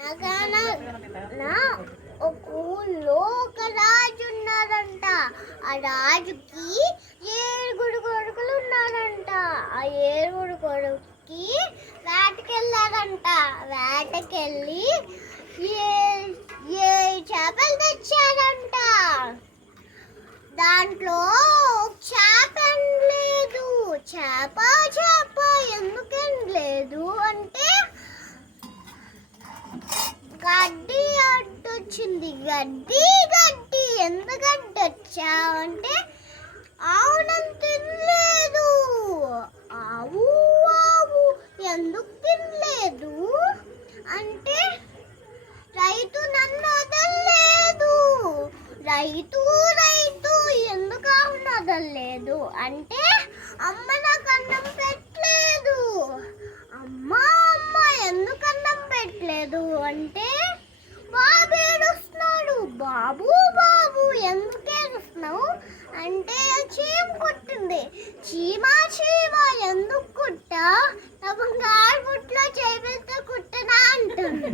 ఒక ఊళ్ళో ఒక రాజు ఉన్నాడంట. ఆ రాజుకి 7 కొడుకులు ఉన్నాడంట. ఆ 7 కొడుకుకి వేటకెళ్ళాడంట. వేటకెళ్ళి 7 చేపలు తెచ్చాడంట. దాంట్లో చేప లేదు. చేప ఎందుకు లేదు అంటే గడ్డి అడ్డొచ్చింది. గడ్డి ఎందుకు అడ్డొచ్చావంటే ఆవులను తినలేదు. ఆవు ఎందుకు తినలేదు అంటే రైతు నన్ను వదలలేదు. రైతు ఎందుకు ఆవును వదలలేదు అంటే అమ్మ నాకు అన్నం పెట్టలేదు. అమ్మ ఎందుకు అన్నం పెట్టలేదు అంటే బాబు ఏడుస్తున్నాడు. బాబు ఎందుకు ఏడుస్తున్నావు అంటే చీమ కుట్టింది. చీమ ఎందుకు కుట్టా? నా బంగారు బుట్లో చేపెడితే కుట్టనా అంటుంది.